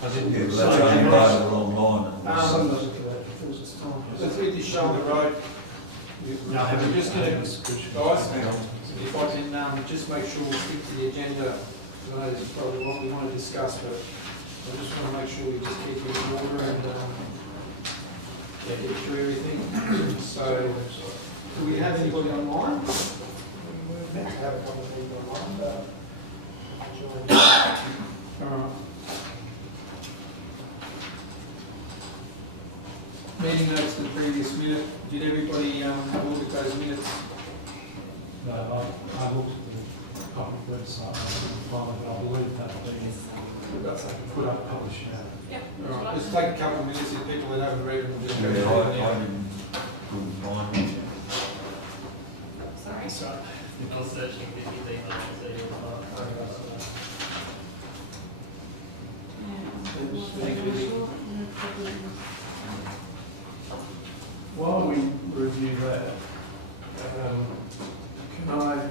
I didn't Yeah, do but so. that's only available online. Some doesn't do that, it fills its time. So through this shoulder road, No, I haven't. we're just going to, guys, if I can just make sure we stick to the agenda, I know this is probably what we want to discuss, but I just want to make sure we just keep it in order and get through everything. So, do we have anybody online? We're meant to have a couple of people online, but All right. Meeting notes to the previous minute. Did everybody have a look at those minutes? No, I looked at the public website, I believe that being put up, published now. Yep. All right. Let's take a couple of minutes if people that haven't read them will just go Yeah, through I them couldn't find it. Sorry. Sorry. I was searching for his email to see while we review that, can I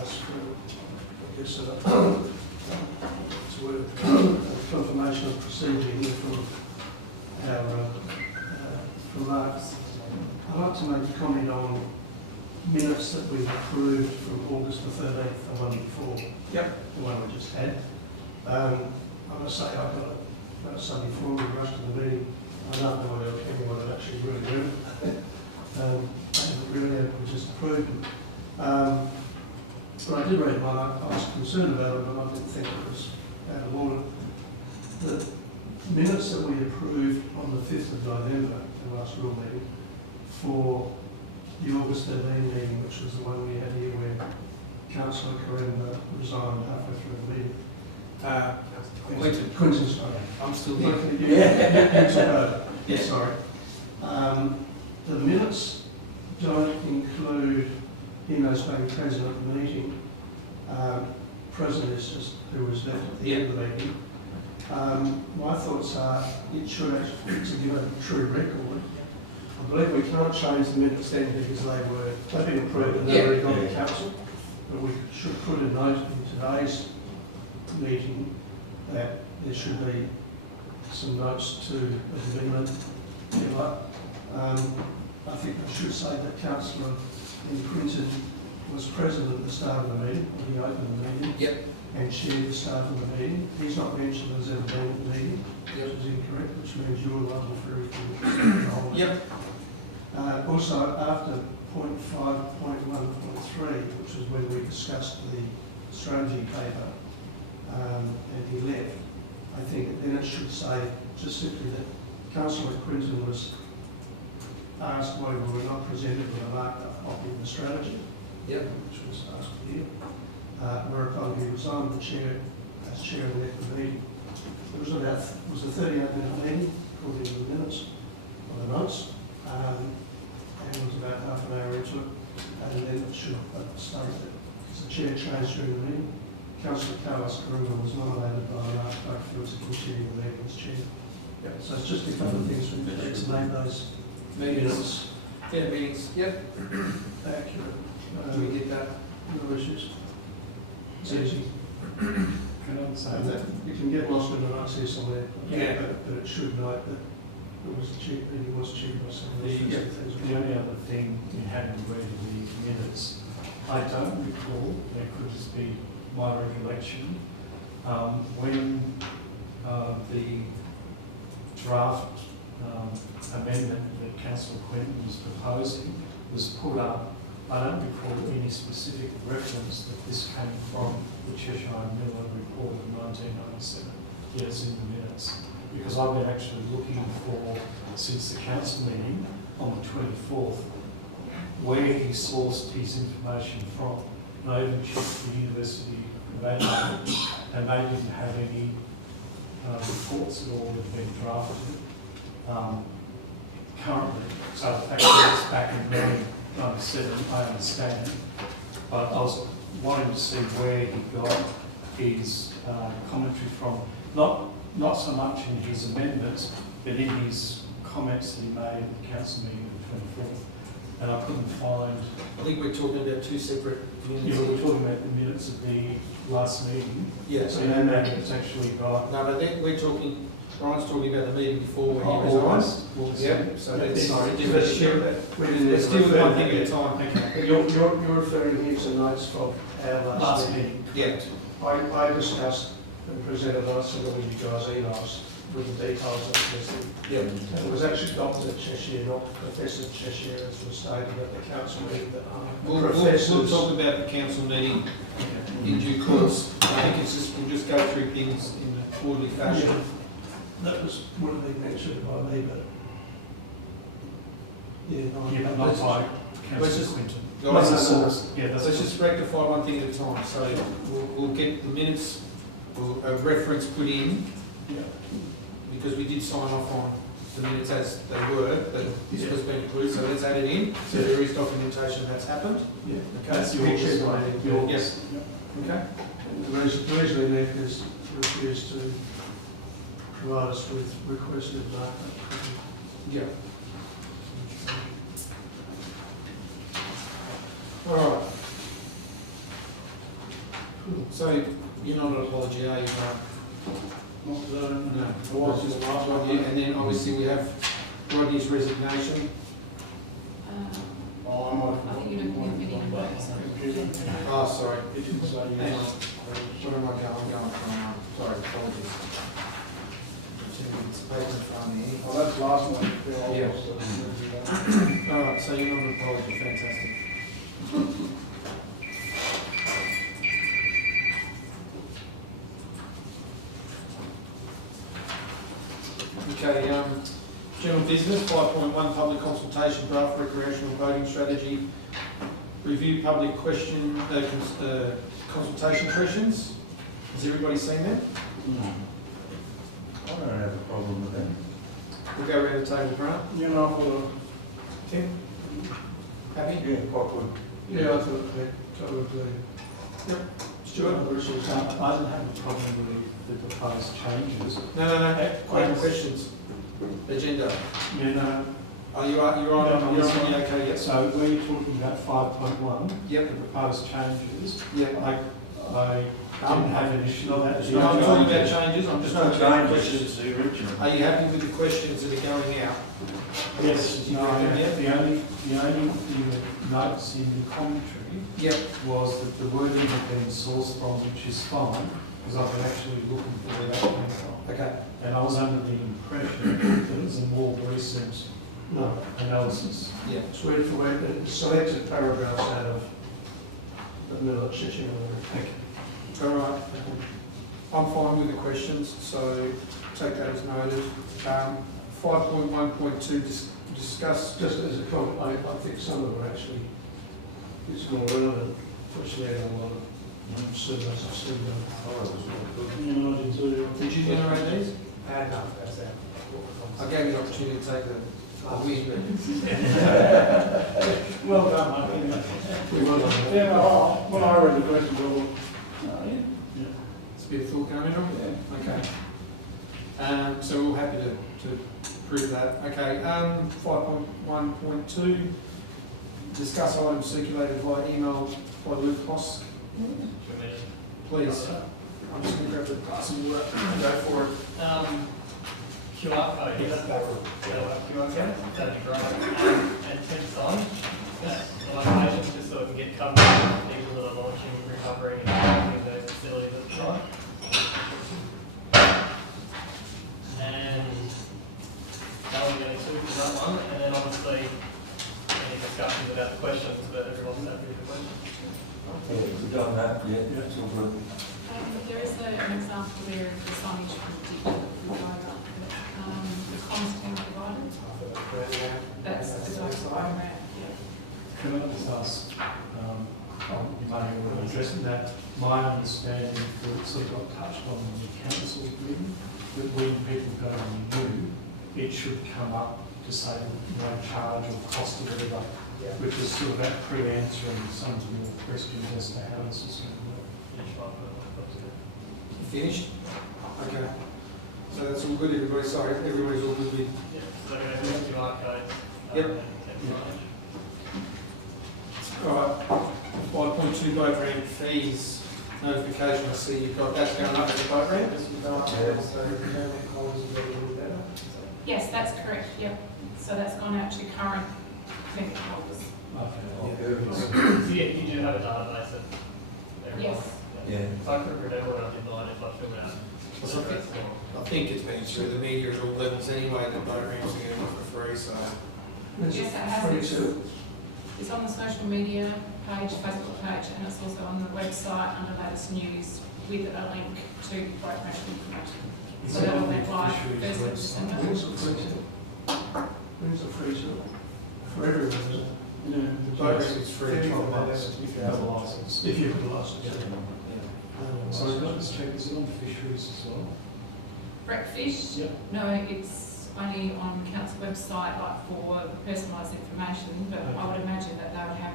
ask for, I guess, a confirmation of procedure here from our, from Mark? I'd like to make a comment on minutes that we've approved from August the 13th, the one before. Yep. The one we just had. I must say, I got it Sunday before we rushed to the meeting. I don't know whether anyone had actually really read it. And really, we just approved it. But I did read one. I was concerned about it, but I didn't think it was out of order. The minutes that we approved on the 5th of November, the last real meeting, for the August 13 meeting, which was the one we had here where Councillor Corinda resigned halfway through the meeting. Quinton, sorry. I'm still here. Yeah, you took over. Yeah, sorry. The minutes don't include him as being present at the meeting. President is just who was left at the end of the meeting. My thoughts are it should actually, to give a true record, I believe we can't change the minutes then because they've been approved and they've already gone to council. But we should put a note in today's meeting that there should be some notes to the amendment. I think I should say that Councillor Quinton was present at the start of the meeting, when he opened the meeting. Yep. And chaired the start of the meeting. He's not mentioned as ever been at the meeting, Yep. which is incorrect, which means you're liable for everything. Yep. Also, after point 5.1.3, which was when we discussed the strategy paper, and he left, I think then it should say just simply that Councillor Quinton was asked why we were not presented with a marked up copy of the strategy, Yep. which was asked here, whereupon he resigned the chair as chair and left the meeting. It was a 38-minute meeting, according to the minutes, or the notes, and it was about half an hour into it, and then it should state that the chair changed during the meeting. Councillor Carlos Carunga was nominated by Mark Buckfield to continue the meeting as chair. Yep. So it's just a couple of things we need to make those Meetings. Yeah, meetings. Yep. accurate. Do we get that? No issues. It's easy. Can I say And that? that you can get lost in the notes here somewhere. Yeah. But it should note that it was cheap, and it was cheap by someone else. The only other thing you hadn't read the minutes, I don't recall, there could just be my recollection, when the draft amendment that Councillor Quinton was proposing was put up, I don't recall any specific reference that this came from the Cheshire and Miller report of 1997. Yes, in the minutes. Because I've been actually looking for, since the council meeting on the 24th, where he sourced his information from. And I even checked the University of Adelaide, and they didn't have any reports at all that had been drafted currently. So actually it's back in 1997, I understand. But I was wanting to see where he got his commentary from. Not so much in his amendments, but in his comments that he made at the council meeting on the 24th. And I couldn't find... I think we're talking about two separate You were talking about the minutes of the last meeting. Yeah, So so no manuals actually got. no, but then we're talking, Brian's talking about the meeting before when he August. resigned. Yep, so that's, Sorry, let's deal let's with one thing at a time. Okay. You're referring here to notes from our last Last meeting. meeting. Yeah, I discussed and presented lots of all you guys' emails with the details of this. yeah. And it was actually Dr. Cheshire, not Professor Cheshire, as was stated at the council meeting, that We'll professors. talk about the council meeting in due course. I think it's just, we'll just go through things in an orderly fashion. That would have been mentioned by me, but. Yeah, no, Yeah, but not let's- by let's Councillor just- Quinton. Guys, No, That's no, the no. source. Yeah, that's let's the just rectify one thing at a time. So we'll get the minutes, a reference put in, Yeah. because we did sign off on the minutes as they were, that this was being approved, so let's add it in. So there is documentation that's happened. Yeah. Okay, That's Which yours. is what I- Yours. Yes. Okay. And the reason Nick has refused to provide us with requested markup. Yeah. All right. So you're not an apology, are you, Mark? Not that No. I was in the last one. Yeah, and then obviously we have Rodney's resignation. Oh, I might. I think you don't have any notes. Oh, sorry. It didn't say you. Hang on. Where am I going? I'm going from, sorry, apologies. It's paper in front of me. Oh, that's the last one. Yeah. All right, so you're not an apology, fantastic. Okay, general business, 5.1, public consultation, draft recreational voting strategy, review public question, consultation questions. Has everybody seen that? I don't have a problem with that. We'll go around the table, Grant. You know, Tim? Happy? Yeah, quite good. yeah, I thought that would be. Yep. Stuart? I don't have a problem with the proposed changes. No. Questions. Agenda. Yeah, no. Oh, you're on the okay, yes. So when you're talking about 5.1, Yep. the proposed changes, Yep. I didn't have an issue with that. No, I'm talking about changes, I'm just talking about Changes questions. to the original. Are you happy with the questions that are going out? Yes, no, Yeah. the only thing that notes in the commentary Yep. was that the wording had been sourced from, which is fine, because I've been actually looking for where that came from. Okay. And I was under the impression that it was a more recent No. analysis. Yeah. It's weird for where the selected paragraphs out of the middle of Cheshire. All right. I'm fine with the questions, so take that as noted. 5.1.2, discuss. Just as a comment, I think some of them are actually, it's more relevant, especially in a lot of surveys I've seen. Did you generate these? No, that's that. I gave you the opportunity to take the win, Well done, mate. Yeah, no, when I read the question, it's a bit of thought going on. Okay. So we're all happy to prove that. Okay, 5.1.2, discuss items circulated via email by Luke Hosk. Please. I'm just going to grab the glass of water and go for it. QR code, yeah, QR code, that'd be great. And text on, locations, just so we can get coverage of people that are launching, recovering, and in those facilities at the site. And that one going to for that one, and then obviously any discussions about the questions, but everyone's happy with the questions. Yeah, we've done that, yeah, it's all good. There is an example there of the signage provider, the comms team provided. That's the program, yeah. Can I just ask, you may have already addressed that, my understanding, that sort of got touched on in the council meeting, that when people go on new, it should come up to say no charge or cost or whatever, which is sort of that pre-answering some of your questions as to how this is going to work. Finished? Okay. So that's all good, everybody. Sorry, everybody's all good with. Yeah, so they're going to do QR codes. Yep. And text signage. All right. 5.2 boat ramp fees. notification, I see you've got that going up at the boat ramp, as you've gone up, so the permit holders are getting a little better. Yes, that's correct, yep. So that's gone out to current permit holders. So you do have a database of everyone? Yes. Yeah. So I could read what I did mine if I filled out. I think it's been through the media at all levels anyway, that boat ramps are getting it for free, so. Is Yes, it it has. free too? It's on the social media page, Facebook page, and it's also on the website under latest news with a link to boat ramp information. So that'll be live first of December. When's it free to? When's it free to? For everyone, is it? The boat ramp is free. If you have a license. If you've got a license. So I've got to check, is it on fisheries as well? Breakfish? Yep. No, it's only on council website, like for personalised information, but I would imagine that they would have,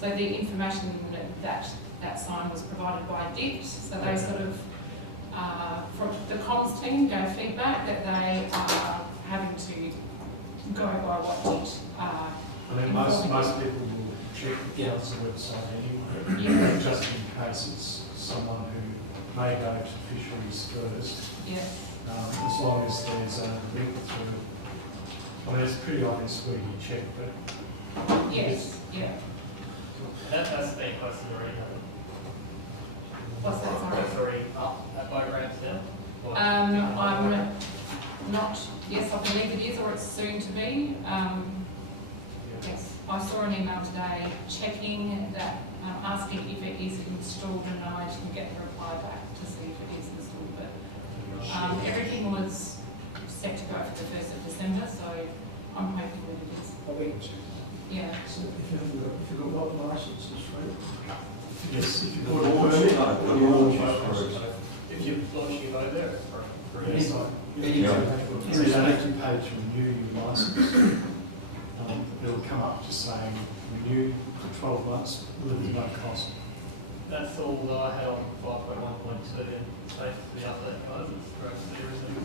so the information that sign was provided by DIT, so they sort of, from the comms team, go feedback that they are having to go by what DIT, I mean, most people will check the council website anyway, Yeah. just in case it's someone who may go to fisheries first. yeah. As long as there's a link through, I mean, it's pretty obvious where you check, but Yes, yeah. That's been posted already, hasn't What's that, it? sorry? It's already up at boat ramps now? Or- I'm not, yes, I believe it is, or it's soon to be. Yes, I saw an email today checking that, asking if it is installed, and I can get the reply back to see if it is installed, but everything was set to go for the 1st of December, so I'm hoping that it is. I think it's. Yeah. So if you've got a license, it's free. yes, if you've Or got a all permit. If you're launching a boat there, it's for Yes. there is an active page to renew your licence. It'll come up just saying renew for 12 months with no cost. That's all that I had on 5.1.2 and thanks to the update guys, it's great to see everything.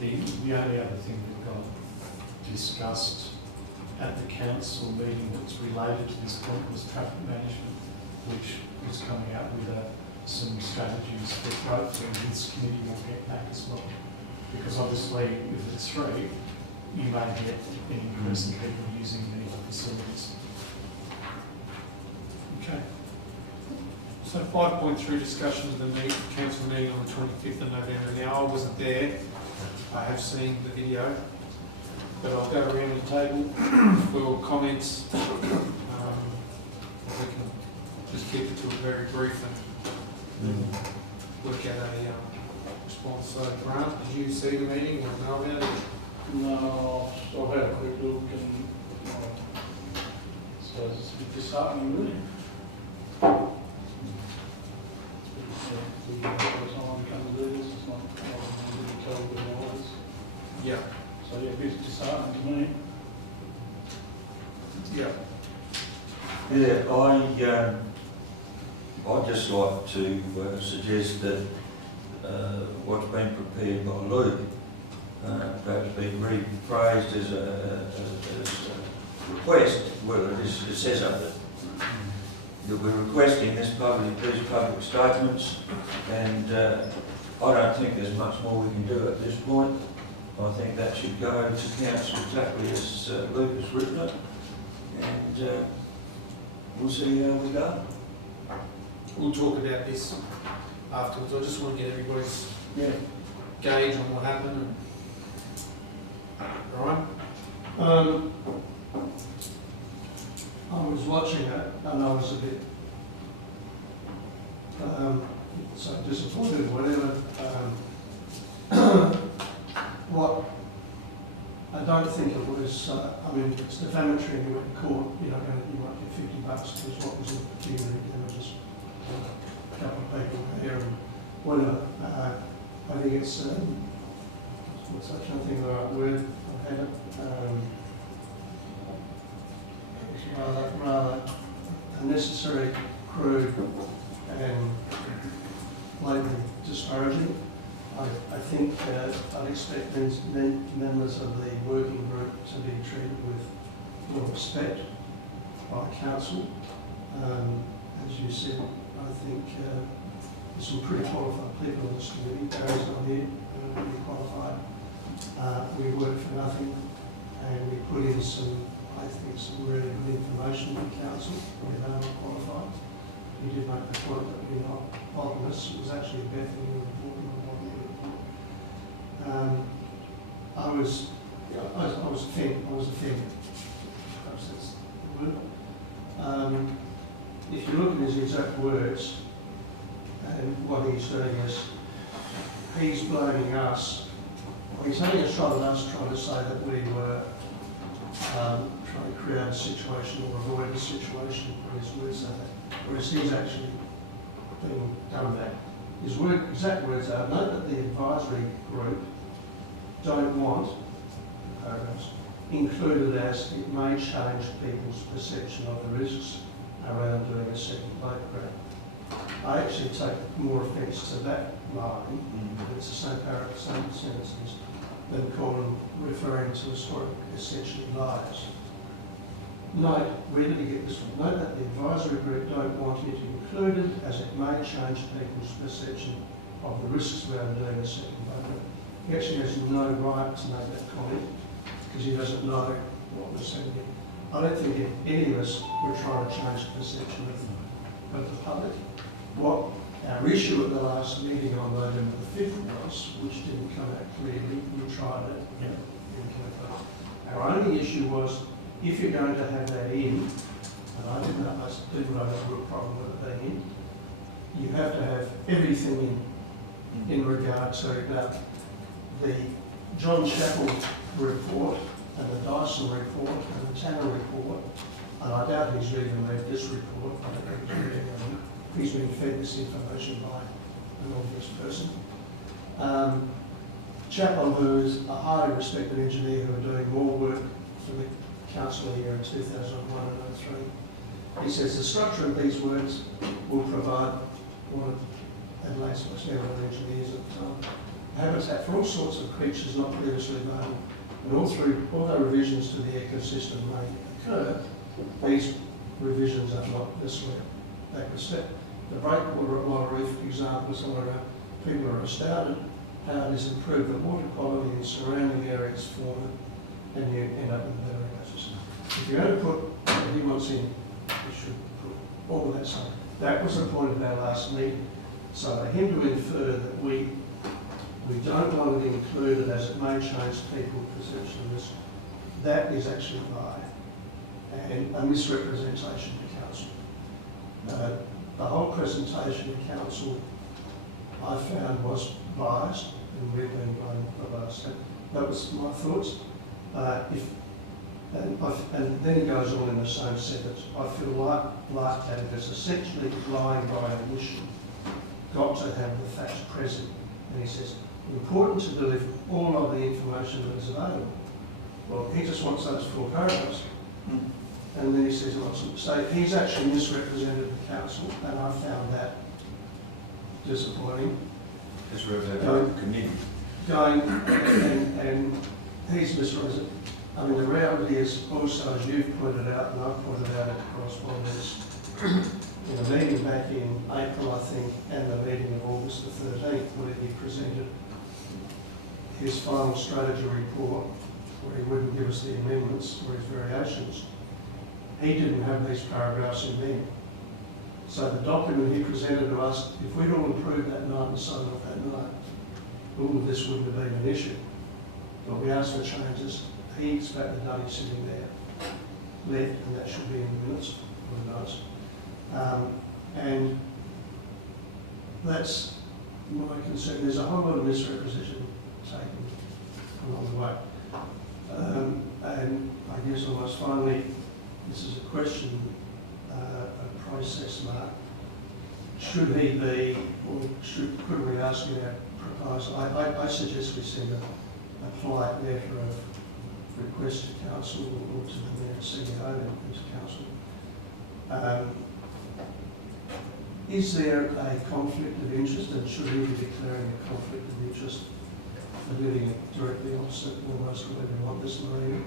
The only other thing that got discussed at the council meeting that's related to this point was traffic management, which is coming out with some strategies that hopefully this committee will get back as well. Because obviously, if it's free, you may get an increase in people using the facilities. Okay. So 5.3, discussion of the council meeting on the 25th of November. Now, I wasn't there. I have seen the video, but I'll go around the table for comments. We can just keep it to a very brief and work out a response. So, Grant, did you see the meeting or know about it? No, I've had a quick look and, so it's a bit disheartening, really. We have time to come to do this, it's not really told the orders. Yeah. So yeah, a bit disheartening to me. Yeah. Yeah, I'd just like to suggest that what's been prepared by Luke perhaps be rephrased as a request. Well, it says up there that we're requesting these public statements, and I don't think there's much more we can do at this point. I think that should go to council exactly as Luke has written it, and we'll see how we go. We'll talk about this afterwards. I just want to get everybody's Yeah. gauge on what happened. Ryan? I was watching it and I was a bit so disappointed, whatever. What I don't think it was. I mean, it's defamatory. You went to court. You might get $50 because what was in the community. There were just a couple of people there and whatever. I think it's what's that? I can't think of the right word. I've had it. It's rather unnecessary, crude, and blatantly disparaging. I think I'd expect members of the working group to be treated with more respect by council. As you said, I think there's some pretty qualified people in this committee. Barry's not here, really qualified. We work for nothing, and we put in some, I think, some really good information for council. We are not qualified. He did make the point that we're not botanist. It was actually a better than reporting on what we I was offended. Perhaps that's the word. If you look at his exact words, and what he's doing is he's blaming us. He's having a shot at us trying to say that we were trying to create a situation or avoid a situation where his words say that, whereas he's actually being done that. His exact words are, note that the advisory group don't want paragraphs included as it may change people's perception of the risks around doing a second boat grant. I actually take more offence to that line, it's the same paragraph, same sentences, than calling referring to historic essentially lies. Note, where did he get this from? Note that the advisory group don't want it included as it may change people's perception of the risks around doing a second boat grant. He actually has no right to make that comment because he doesn't know what we're saying here. I don't think if any of us were trying to change the perception of the public. What our issue at the last meeting on November the 5th was, which didn't come out clearly, we tried it, didn't come out. Our only issue was, if you're going to have that in, and I didn't have a real problem with it being in, you have to have everything in regard to the John Chappell report and the Dyson report and the Tanner report, and I doubt he's even read this report. I don't think he's reading it. He's been fed this information by an obvious person. Chappell, who is a highly respected engineer who are doing more work for the council here in 2001 and 03, he says the structure of these words will provide one of Adelaide's most eminent engineers at the time habitat for all sorts of creatures not previously known, and although revisions to the ecosystem may occur, these revisions are not necessarily a backward step. The breakwater at Water Reef example is where people are astounded how it has improved the water quality in surrounding areas fauna, and you end up with a better ecosystem. If you're going to put what he wants in, you should put all of that stuff. That was the point of our last meeting. So for him to infer that we don't want it included as it may change people's perception of this, that is actually a lie and a misrepresentation to council. The whole presentation to council I found was biased, and we've been blamed for bias. That was my thoughts. And then he goes on in the same sentence, I feel like that it is essentially lying by omission, got to have the facts present. And he says, important to deliver all of the information that is available. Well, he just wants those 4 paragraphs. And then he says, so he's actually misrepresented the council, and I found that disappointing. And he's misrepresented. I mean, the reality is also, as you've pointed out, and I've pointed out in correspondence, in a meeting back in April, I think, and the meeting of August the 13th, where he presented his final strategy report, where he wouldn't give us the amendments or his variations. He didn't have these paragraphs in there. So the document he presented to us, if we'd all approved that night and signed off that night, all of this wouldn't have been an issue. But we asked for changes. He spent the day sitting there, left, and that should be in the minutes, who knows. And that's my concern. There's a whole lot of misrepresentation taken along the way. And I guess almost finally, this is a question, a process mark. Should he be, or could we ask in our proposal? I suggest we send a polite letter of request to council or to the mayor and CEO and to council. Is there a conflict of interest, and should we be declaring a conflict of interest for living directly opposite almost where we want this marina?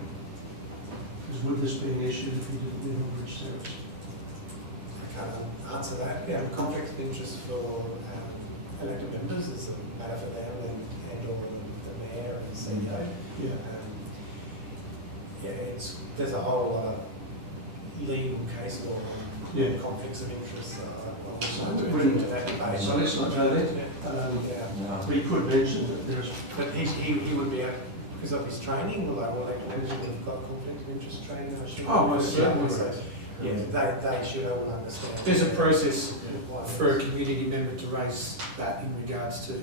Because would this be an issue if we didn't live on Bridge Terrace? answer that. Yeah, conflict of interest for elected members is a matter for them and or the mayor and CEO. Yeah. Yeah, there's a whole lot of legal case law on conflicts of interest. So I'll to go bring- into that debate. So let's not go there. Yeah. No. We could mention that there's, But he would be, because of his training, will elected members would have got conflict of interest training, I assume. Oh, most certainly. So, yeah, they should all understand. There's a process why for a community member to raise that in regards to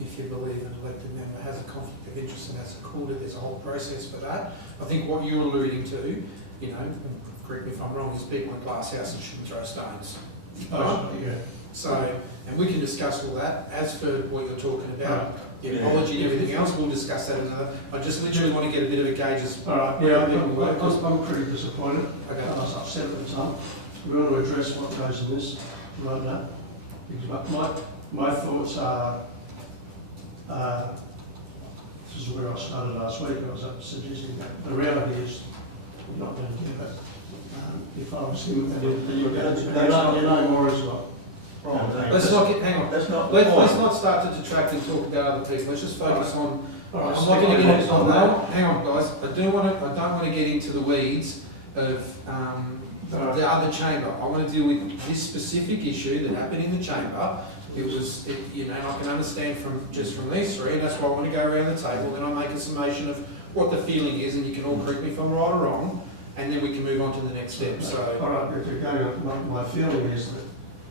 if you believe an elected member has a conflict of interest and has a called it, there's a whole process for that. I think what you're alluding to, you know, and correct me if I'm wrong, is people in glass houses shouldn't throw stones. yeah. So, and we can discuss all that. As for what you're talking about, the Yeah. apology and everything else, we'll discuss that another. I just literally want to get a bit of a gauge as All right, where yeah, people work. I'm pretty disappointed. Okay. I was upset at the time. We want to address what goes in this right now. Because my thoughts are, this is where I started last week. I was suggesting that the reality is we're not going to do that. If I was him, and you know more as well. Let's not get, hang on. That's not. Let's not start to detract and talk about other people. Let's just focus on. All right, I'm not going to get into on that. Hang on, guys. I don't want to get into the weeds of the other chamber. I want to deal with this specific issue that happened in the chamber. You know, I can understand from these three, and that's why I want to go around the table. Then I'll make a summation of what the feeling is, and you can all correct me if I'm right or wrong, and then we can move on to the next step. So, All right, if you're going on, my feeling is that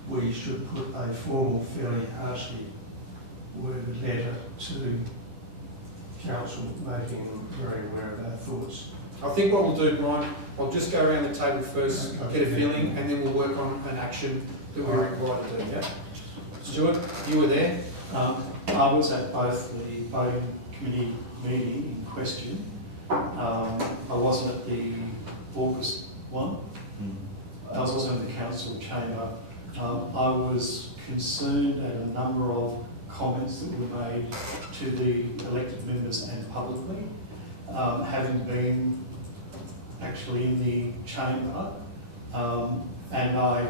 we should put a formal, fairly harshly worded letter to council making them very aware of our thoughts. I think what we'll do, Brian, I'll just go around the table first, get a feeling, and then we'll work on an action that we're required to do. Yeah. Stuart, you were there. I was at both the voting committee meeting in question. I wasn't at the August one. I was also in the council chamber. I was concerned at a number of comments that were made to the elected members and publicly. Having been actually in the chamber, and I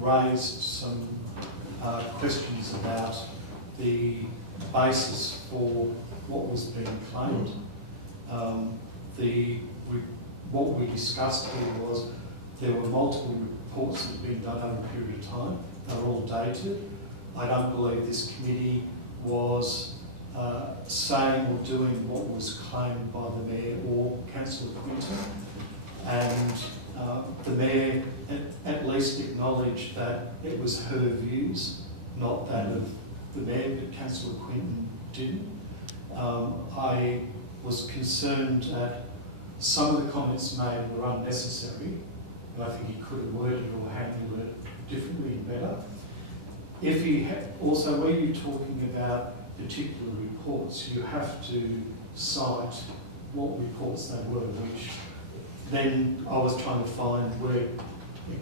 raised some questions about the basis for what was being claimed. What we discussed here was there were multiple reports that had been done over a period of time. They were all dated. I don't believe this committee was saying or doing what was claimed by the Mayor or Councillor Quinton. And the Mayor at least acknowledged that it was her views, not that of the Mayor, but Councillor Quinton didn't. I was concerned that some of the comments made were unnecessary, and I think he could have worded or handled it differently and better. If he had, also, were you talking about particular reports, you have to cite what reports they were, which then I was trying to find where it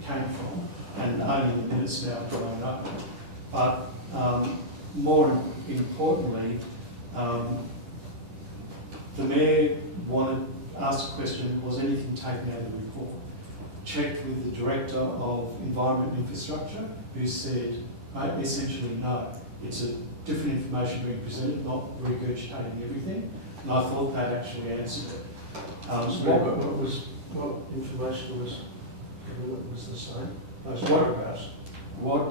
came from, and only the minutes now grown up. But more importantly, the Mayor asked a question, was anything taken out of the report? Checked with the Director of Environment and Infrastructure, who said essentially no, it's a different information being presented, not regurgitating everything, and I thought that actually answered it. What information was given that was the same? Those paragraphs. What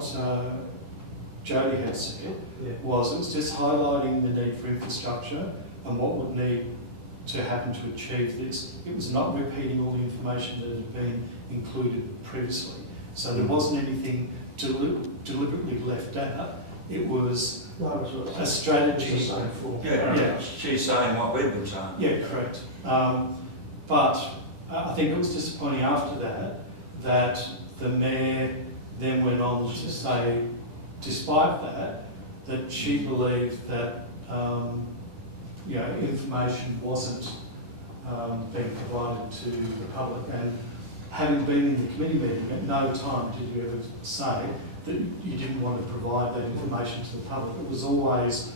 Jody had said was it was just highlighting the need for infrastructure and what would need to happen to achieve this. It was not repeating all the information that had been included previously. So there wasn't anything deliberately left out. It was a strategy. Yeah, she's saying what we've been saying. Yeah, correct. But I think it was disappointing after that the Mayor then went on to say, despite that she believed that information wasn't being provided to the public. And having been in the committee meeting, at no time did you ever say that you didn't want to provide that information to the public. It was always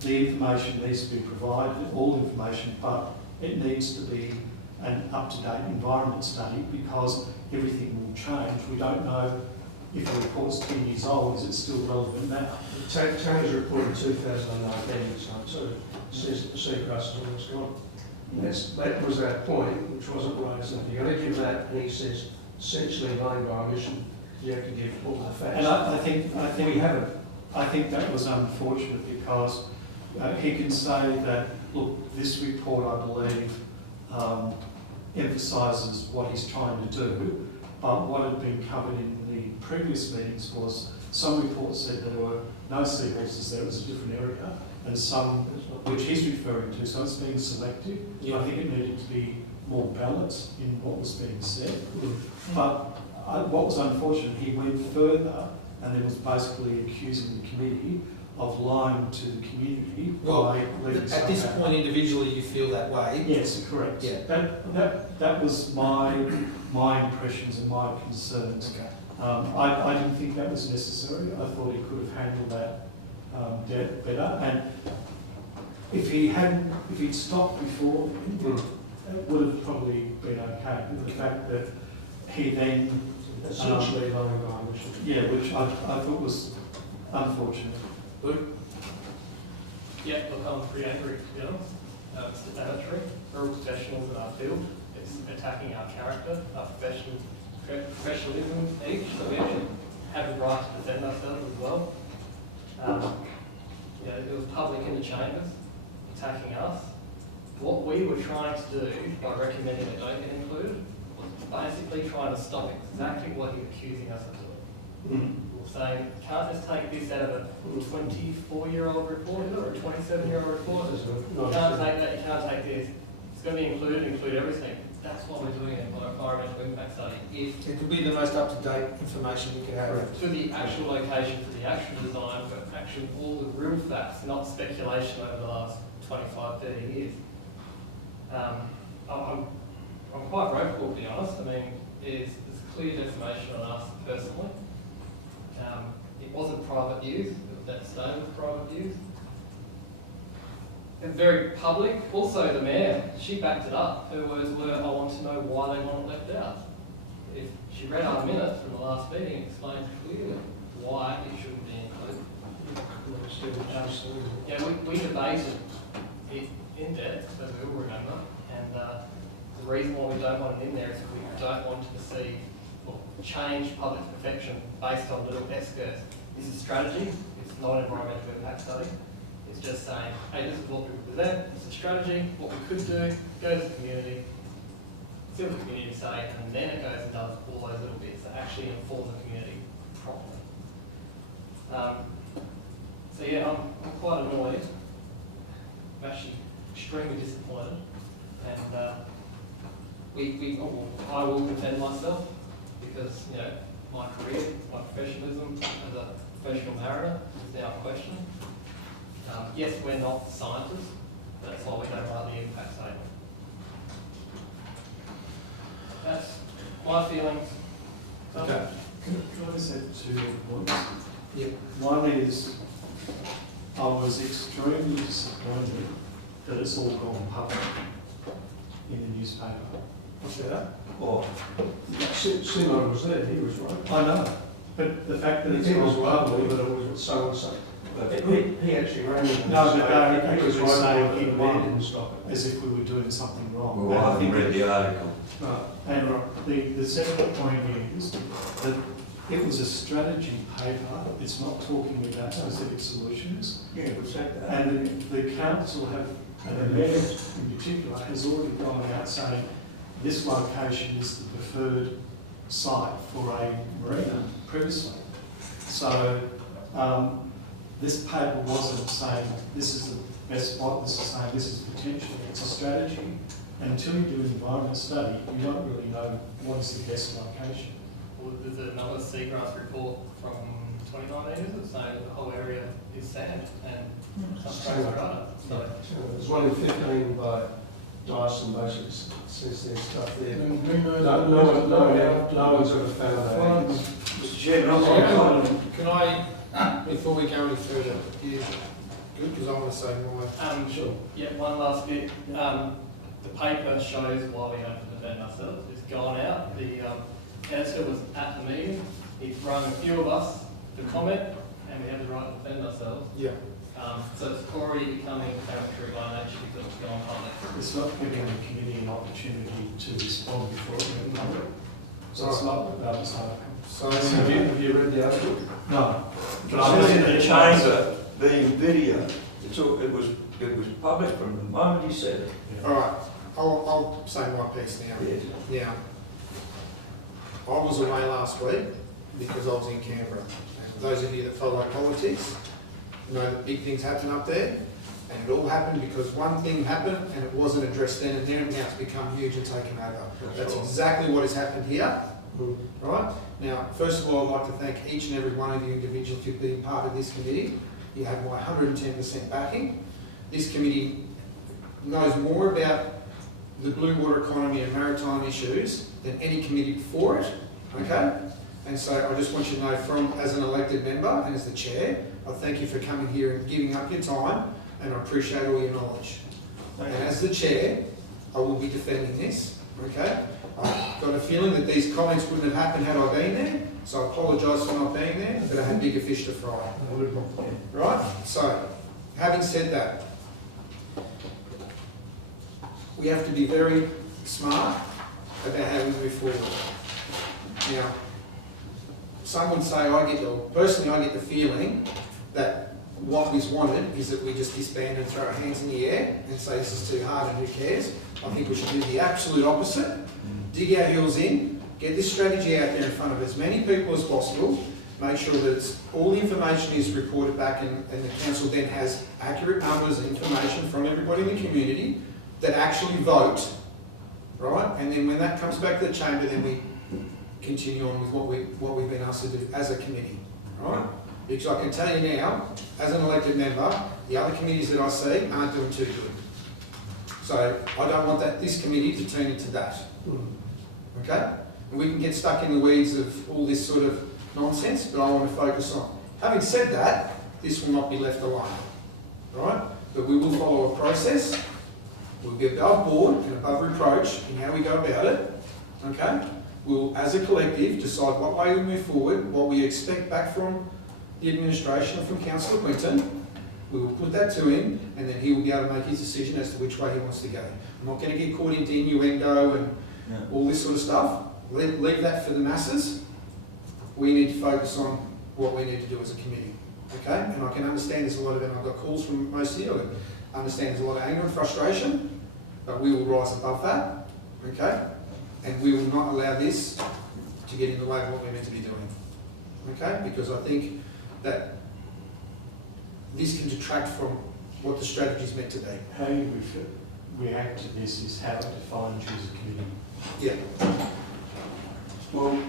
the information needs to be provided, all information, but it needs to be an up-to-date environment study, because everything will change. We don't know if the report's 10 years old, is it still relevant now? Taylor's report in 2019, so it says the seagrass is almost gone. That was our point, which wasn't raised. If you're going to give that, and he says, essentially laying by omission, you have to give all the facts. And I think we haven't. I think that was unfortunate because he can say that, look, this report, I believe, emphasises what he's trying to do, but what had been covered in the previous meetings was some reports said there were no seahorses there, it was a different area, and some which he's referring to, so it's being selective. I think it needed to be more balanced in what was being said. But what was unfortunate, he went further and then was basically accusing the committee of lying to the community by leaving At stuff this out. point individually you feel that way. Yes, correct. Yeah. That was my impressions and my concerns. Okay. I didn't think that was necessary. I thought he could have handled that better. And if he'd stopped before, it would have probably been okay. But the fact that he then Essentially laying by omission. yeah, which I thought was unfortunate. Yeah, look, I'm pretty angry, to be honest. It's defamatory. We're all professionals in our field. It's attacking our character, our professionalism each, so we actually have the right to defend ourselves as well. It was public in the chambers, attacking us. What we were trying to do by recommending it don't get included was basically trying to stop exactly what he's accusing us of doing. Saying, can't just take this out of a 24-year-old report or a 27-year-old report. You can't take that, you can't take this. It's going to be include everything. That's why we're doing it by environmental impact study. If It could be the most up-to-date information you could have. to the actual location, to the actual design, but actually all the real facts, not speculation over the last 25, 30 years. I'm quite vocal, to be honest. I mean, there's clear defamation on us personally. It wasn't private use, it was that stone was private use. And very public. Also the mayor, she backed it up. Her words were, I want to know why they want it left out. If she read our minutes from the last meeting, it explained clearly why it shouldn't be included. We debated it in depth, as we all remember, and the reason why we don't want it in there is we don't want to see change public perfection based on little S-curves. This is strategy, it's not an environmental impact study. It's just saying, hey, this is what we present, it's a strategy, what we could do, go to the community, see what the community say, and then it goes and does all those little bits that actually inform the community properly. So yeah, I'm quite annoyed. I'm actually extremely disappointed, and I will defend myself because my career, my professionalism as a professional mariner is now questioned. Yes, we're not scientists, but that's why we don't write the impact statement. That's my feelings. Okay. Can I just add two points? Yep. One is, I was extremely disappointed that it's all gone public in the newspaper. What's that? Or Simo was there, he was right. I know, but the fact that it's He was gone right, public, but it was so and so. He actually rang me. No, but he was he right, saying but he the won. man didn't stop it. as if we were doing something wrong. well, I And I haven't think read the article. And the second point is that it was a strategy paper. It's not talking about specific solutions. Yeah, but that. And the council have, and the mayor in particular, has already gone out saying this location is the preferred site for a marina previously. So this paper wasn't saying this is the best spot, this is saying this is potential. It's a strategy. And until you do an environment study, you don't really know what is the best location. Well, there's another seagrass report from 2019 that saying that the whole area is sand and some tracks are on it. So There's one in 15 by Dyson, basically says there's stuff there. No one's ever found that. Mr Chairman, Can I, before we go any further, because I want to say more. sure. Yeah, one last bit. The paper shows why we have to defend ourselves. It's gone out. The councillor was at the meeting, he rang a few of us to comment, and we had the right to defend ourselves. Yeah. So it's already becoming arbitrary by nature because it's gone public. It's not giving the committee an opportunity to respond before it went public. So it's not about this article. So, Have you read the article? No. But It's I just in think the it chamber being video. It was public from the moment he said it. all right, I'll say my piece now. Yes. Now, I was away last week because I was in Canberra. And for those of you that follow politics, know that big things happen up there. And it all happened because one thing happened and it wasn't addressed then and there, and now it's become huge and taken over. That's exactly what has happened here. Right? Now, first of all, I'd like to thank each and every one of you individually for being part of this committee. You have my 110% backing. This committee knows more about the blue water economy and maritime issues than any committee before it, okay? And so I just want you to know as an elected member and as the chair, I thank you for coming here and giving up your time, and I appreciate all your knowledge. And as the chair, I will be defending this, okay? I've got a feeling that these comments wouldn't have happened had I been there, so I apologise for not being there, but I had bigger fish to fry. Right? So, having said that, we have to be very smart about how we move forward. Now, some would say, personally I get the feeling that what is wanted is that we just disband and throw our hands in the air and say this is too hard and who cares. I think we should do the absolute opposite. Dig our heels in, get this strategy out there in front of as many people as possible, make sure that all the information is reported back and the council then has accurate numbers and information from everybody in the community that actually vote, right? And then when that comes back to the chamber, then we continue on with what we've been asked to do as a committee, right? Because I can tell you now, as an elected member, the other committees that I see aren't doing too good. So I don't want this committee to turn into that. Okay? And we can get stuck in the weeds of all this sort of nonsense, but I want to focus on. Having said that, this will not be left alone. Right? But we will follow a process. We'll be above board and above reproach in how we go about it. Okay? We'll, as a collective, decide what way we move forward, what we expect back from the administration and from Councillor Quinton. We will put that to him, and then he will be able to make his decision as to which way he wants to go. I'm not going to get caught into innuendo and all this sort of stuff. Leave that for the masses. We need to focus on what we need to do as a committee. Okay? And I can understand there's a lot of, and I've got calls from most of you, I understand there's a lot of anger and frustration, but we will rise above that. Okay? And we will not allow this to get in the way of what we're meant to be doing. Okay? Because I think that this can detract from what the strategy is meant to be. How you react to this is how it defines you as a committee. Yeah. Well,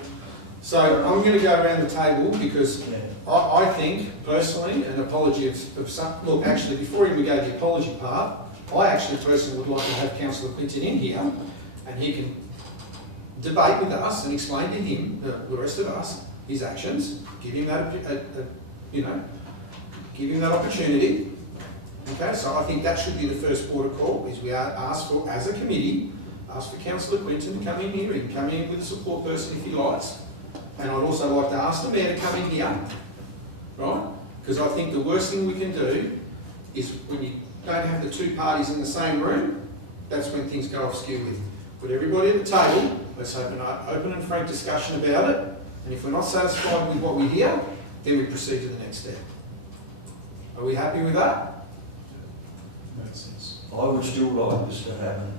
so I'm going to go around the table because I think, personally, an apology of some... Look, actually, before we go to the apology part, I actually personally would like to have Councillor Quinton in here and he can debate with us and explain to him, the rest of us, his actions, give him that, give him that opportunity. Okay, so I think that should be the first port of call, is we are asked for, as a committee, ask for Councillor Quinton to come in here. He can come in with a support person if he likes. And I'd also like to ask the Mayor to come in here, right? Because I think the worst thing we can do is when you don't have the two parties in the same room, that's when things go off skew with. Put everybody at the table, let's have an open and frank discussion about it, and if we're not satisfied with what we hear, then we proceed to the next step. Are we happy with that? Makes sense. I would still like this to happen.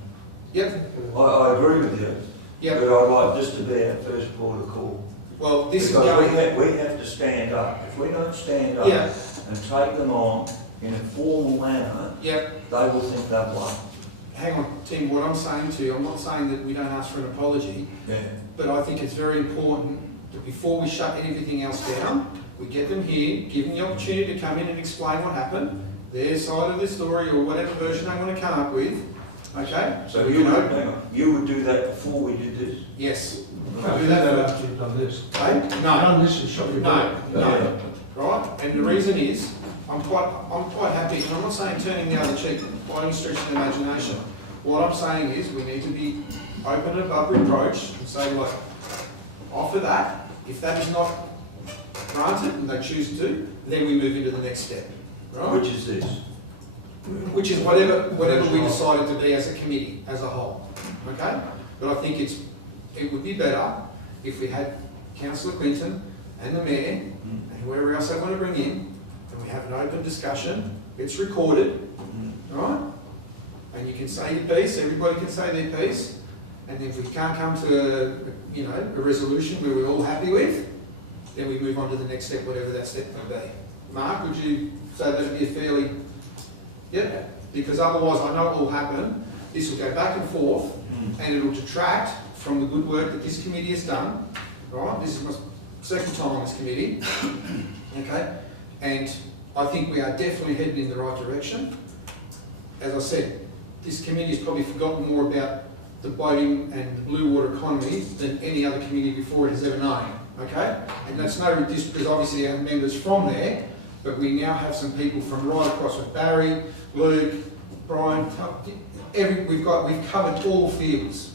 Yep. I agree with you. Yep. But I'd like this to be our first port of call. Well, this because is going... we have to stand up. If we don't stand up Yeah. and take them on in a formal manner, Yep. they will think they've won. Hang on, Tim, what I'm saying to you, I'm not saying that we don't ask for an apology, but I think it's very important that before we shut everything else down, we get them here, give them the opportunity to come in and explain what happened, their side of the story or whatever version they want to come up with. Okay? So we you can would, open- hang on, you would do that before we did this? Yes. No, Do that first. after you've done this. Hey? You've No. done this and shot your No. boot. No. Right? And the reason is, I'm quite happy, and I'm not saying turning the other cheek by any stretch of the imagination. What I'm saying is we need to be open and above reproach and say, look, offer that. If that is not granted and they choose to, then we move into the next step, right? Which is this. Which is whatever we decided to be as a committee, as a whole, okay? But I think it would be better if we had Councillor Clinton and the Mayor and whoever else they want to bring in, and we have an open discussion, it's recorded, right? And you can say your piece, everybody can say their piece, and if we can't come to a resolution where we're all happy with, then we move on to the next step, whatever that step may be. Mark, would you say that would be a fairly... Yeah, because otherwise I know it will happen. This will go back and forth, and it will detract from the good work that this committee has done. Right? This is my second time on this committee. Okay, and I think we are definitely heading in the right direction. As I said, this committee has probably forgotten more about the boating and the blue water economy than any other committee before it has ever known. Okay, and that's no dis because obviously our members from there. But we now have some people from right across with Barry, Luke, Brian, we've covered all fields.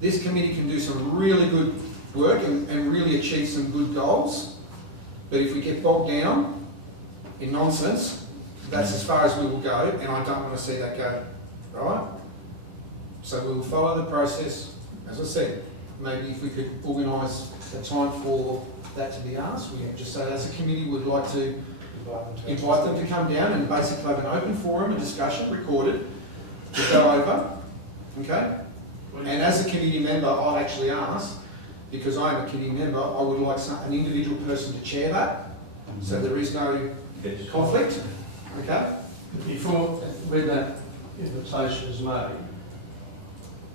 This committee can do some really good work and really achieve some good goals. But if we get bogged down in nonsense, that's as far as we will go, and I don't want to see that go, right? So we will follow the process, as I said. Maybe if we could organise a time for that to be asked, we just say as a committee we'd like to invite them to come down and basically have an open forum, a discussion, recorded, to go over, okay? And as a committee member, I'd actually ask, because I am a committee member, I would like an individual person to chair that, so there is no conflict, okay? Before, when that invitation is made,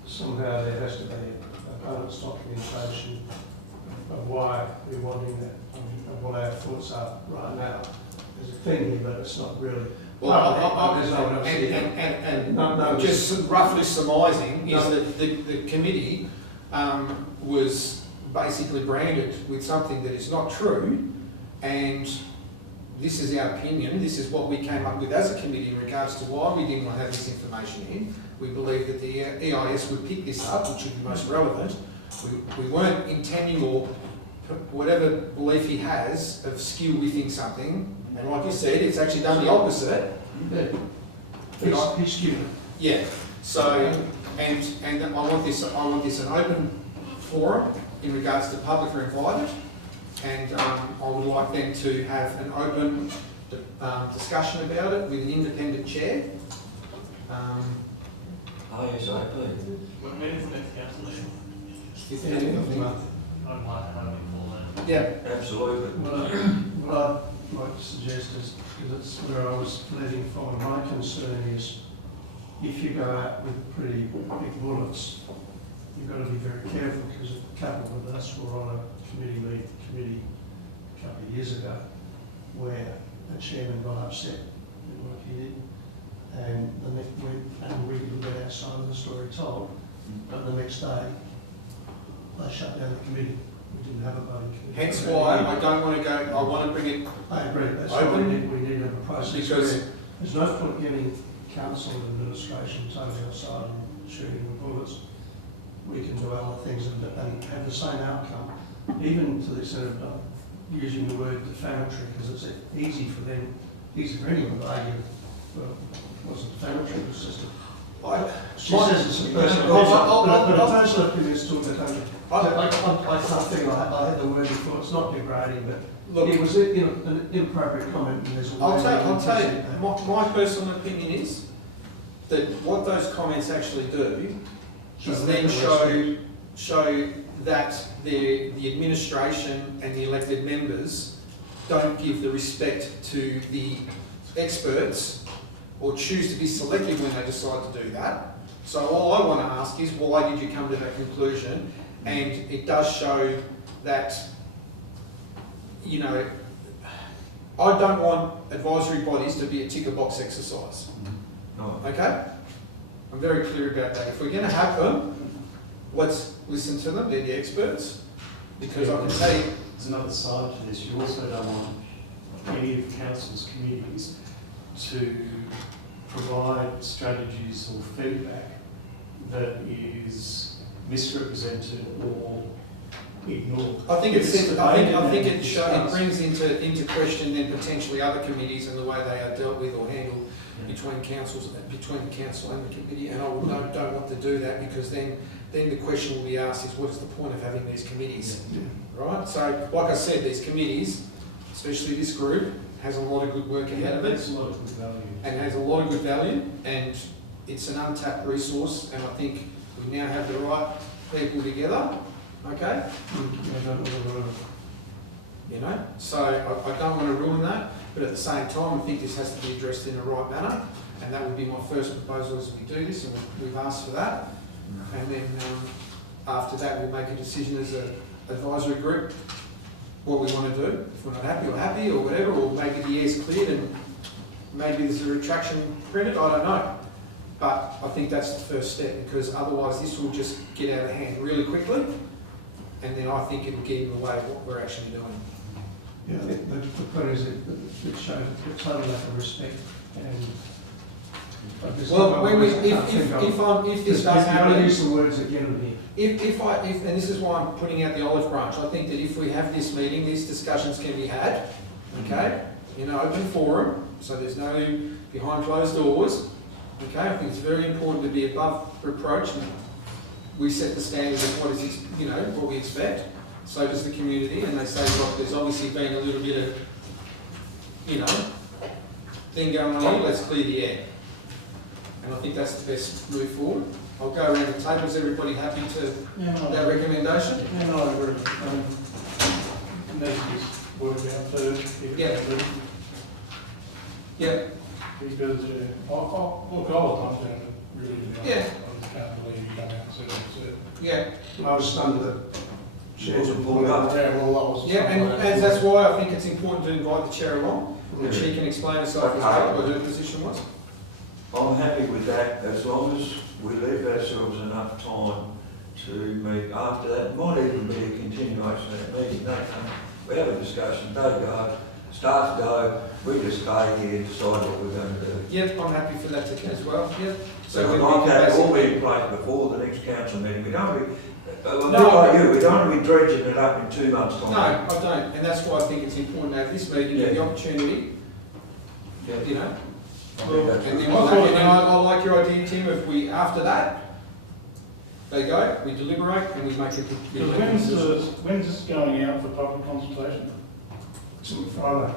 somehow there has to be a balance documentation of why we're wanting that, and what our thoughts are right now. There's a thing here, but it's not really. Well, there's no one else here. Just roughly surmising is that the committee was basically branded with something that is not true, and this is our opinion, this is what we came up with as a committee in regards to why we didn't want to have this information in. We believe that the EIS would pick this up, which would be most relevant. We weren't intending, or whatever belief he has, of skew within something, and like you said, it's actually done the opposite. Yeah. He's skewed. Yeah. So, and I want this an open forum in regards to public are invited, and I would like them to have an open discussion about it with an independent chair. ASAP. When is the next council meeting? 15th of the month. I might have it before then. Yeah. Absolutely. What I'd like to suggest is, because it's where I was leading from, my concern is if you go out with pretty big bullets, you've got to be very careful, because a couple of us were on a committee a couple of years ago where a chairman got upset with what he did, and we didn't get our side of the story told, but the next day they shut down the committee. We didn't have a voting committee. Hence why I don't want to go. I want to bring it. I agree. That's open, why we need to have a process. because There's no point getting council and administration totally outside and shooting with bullets. We can do other things and have the same outcome, even to the extent of using the word defamatory, because it's easy for anyone to argue, well, it wasn't defamatory, it was just she says it's a personal opinion, but a personal opinion is still defamatory. I can't think, I had the word before, it's not degrading, but look, it was an inappropriate comment, and there's a I'll tell you. My personal opinion is that what those comments actually do is then show that the administration and the elected members don't give the respect to the experts, or choose to be selective when they decide to do that. So all I want to ask is, why did you come to that conclusion? And it does show that, you know, I don't want advisory bodies to be a ticker box exercise. No. Okay? I'm very clear about that. If we're going to have them, let's listen to them, they're the experts, because I can tell you... There's another side to this. You also don't want any of council's committees to provide strategies or feedback that is misrepresented or ignored. I think it discussed. brings into question then potentially other committees and the way they are dealt with or handled between the council and the committee, and I don't want to do that, because then the question will be asked is, what is the point of having these committees? Right? So, like I said, these committees, especially this group, has a lot of good work ahead of it. It's a lot of good value. And has a lot of good value, and it's an untapped resource, and I think we now have the right people together, okay? You know, so I don't want to ruin that, but at the same time, I think this has to be addressed in the right manner, and that would be my first proposal as we do this, and we've asked for that. And then after that, we'll make a decision as an advisory group what we want to do. If we're not happy or whatever, or maybe the air's cleared and maybe there's a retraction printed, I don't know. But I think that's the first step, because otherwise this will just get out of hand really quickly, and then I think it'll get in the way of what we're actually doing. Yeah, the point is it shows a total lack of respect, and Well, if this does happen, use some words again here. and this is why I'm putting out the olive branch, I think that if we have this meeting, these discussions can be had, okay, in an open forum, so there's no behind closed doors, okay. I think it's very important to be above reproach. We set the standard of what is, what we expect. So does the community, and they say, look, there's obviously been a little bit of, thing going on here. Let's clear the air. And I think that's the best move forward. I'll go around the table. Is everybody happy to that recommendation? Yeah, no, I agree. It needs to be worked out first. Yeah. Yeah. Because, look, I was down really, Yeah. I just can't believe you come out and said it. Yeah. I was stunned that She wasn't pulled up. Yeah, well, that was. Yeah, and that's why I think it's important to invite the chair along, and she can explain herself as well, what her position was. I'm happy with that, as long as we leave ourselves enough time to meet after that. It might even be a continuation of that meeting. They come, we have a discussion, they go, staff go, we just stay here, decide what we're going to do. Yep, I'm happy for that to, as well, yep. So we we'd like that all basically- be in place before the next council meeting. We don't be, No. like you, we don't want to be dredging it up in 2 months' No, time. I don't, and that's why I think it's important to have this meeting, the opportunity, Yeah. And then I like your idea, Tim, if we, after that, they go, we deliberate and we make a Because when's this going out for public consultation? it's on Friday.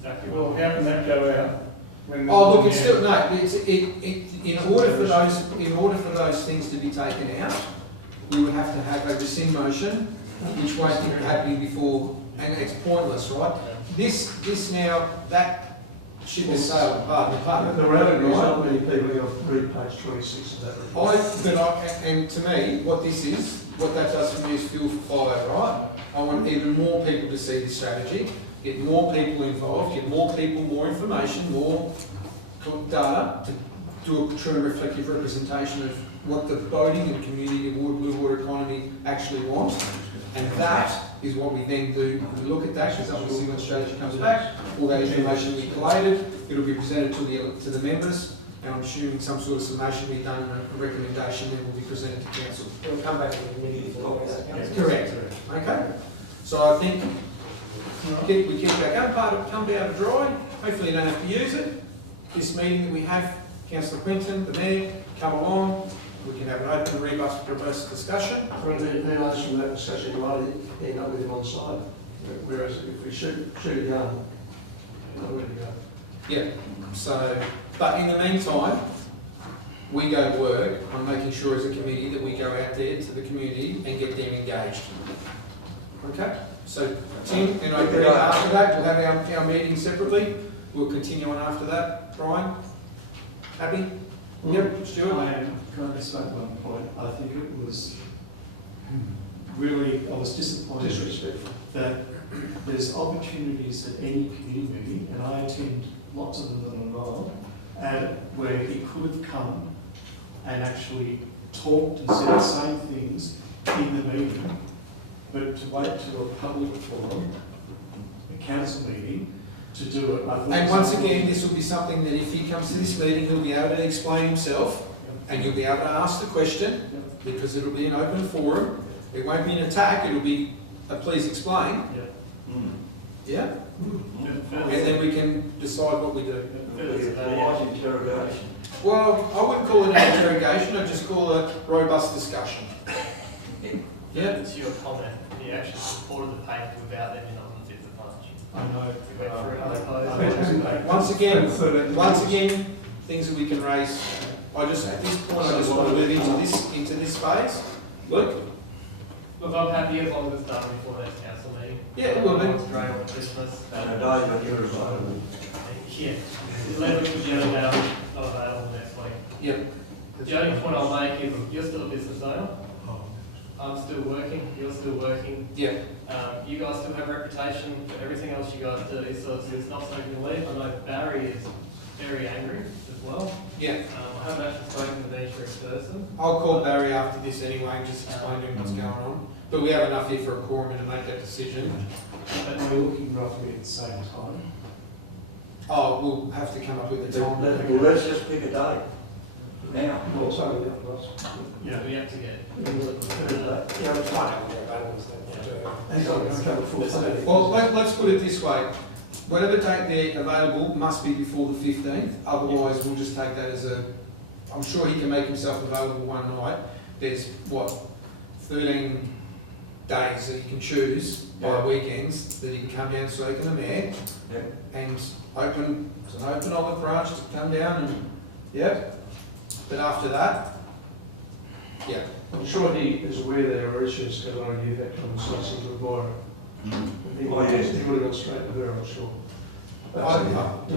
Exactly. Well, how can that go out? When this Oh, look, is it's in still, no, in order for those things to be taken out, we would have to have a rescind motion, which won't be happening before, and it's pointless, right? This now, that ship has sailed, pardon The me, reality is right? not many people have read page 26 of that report. And to me, what that does for me is fuel for fire, right? I want even more people to see this strategy, get more people involved, get more people, more information, more data to do a true and reflective representation of what the boating and community of blue water economy actually wants. And that is what we then do. We look at that, because obviously when strategy comes back, all that information we collated, it'll be presented to the members, and I'm assuming some sort of summation will be done, and a recommendation then will be presented to council. It'll come back to the committee before that. Correct. Okay. So I think we keep our come down to dry. Hopefully you don't have to use it. This meeting that we have, Councillor Quinton, the mayor, come along. We can have an open, robust discussion. Who knows from that discussion, you might end up with him on side. Whereas if we shoot a gun, nowhere to go. Yeah. So, but in the meantime, we go to work on making sure as a committee that we go out there to the community and get them engaged. Okay? So, Tim, and I agree after that, we'll have our meeting separately. We'll continue on after that. Brian? Happy? Yep, Stuart? Can I just make one point? I think it was really, I was disappointed Disrespectful. that there's opportunities at any community meeting, and I attend lots of them that I'm involved, and where he could have come and actually talked and said the same things in the meeting, but to wait to a public forum, a council meeting, to do it. I thought And once again, this will be something that if he comes to this meeting, he'll be able to explain himself, and you'll be able to ask the question, because it'll be an open forum, It won't be an attack, it'll be a please explain, Mm. yeah? Further- And then we can decide what we do. further to that, Polite interrogation. Well, I wouldn't call it an interrogation, I'd just call it robust discussion. Yeah? It's your comment. You actually supported the paper without them in on the 5th of March. I know. We went through it unopposed. Once again, things that we can raise. At this point, I just want to move into this phase. Luke? Look, I'm happy as long as it's done before next council meeting. Yeah, it will be. Australia on Christmas. And a day when you're available. Yeah. 11th of June, now not available next week. Yep. The only point I'll make is, you're still a business owner. I'm still working, you're still working. Yep. You guys still have a reputation for everything else you guys do, so it's not something to leave. I know Barry is very angry as well. Yeah. I haven't actually spoken to Nisha in person. I'll call Barry after this anyway and just explain to him what's going on. But we have enough here for a quorum to make that decision. And we're looking roughly at the same time. Oh, we'll have to come up with a time. Well, let's just pick a date. Now. Well, it's only up to us. Yeah, we have to get. Yeah, we'll find out when they're available, so He's not going to come before Sunday. Well, let's put it this way. Whatever date they're available must be before the 15th. Otherwise, we'll just take that as a... I'm sure he can make himself available one night. There's, 13 days that he can choose by weekends that he can come down and speak to the mayor. Yep. And open, there's an open olive branch to come down and, yep. But after that, yeah. I'm sure he is aware there are issues, because I know you've had conversations with Moira. He would have gone straight to her, I'm sure.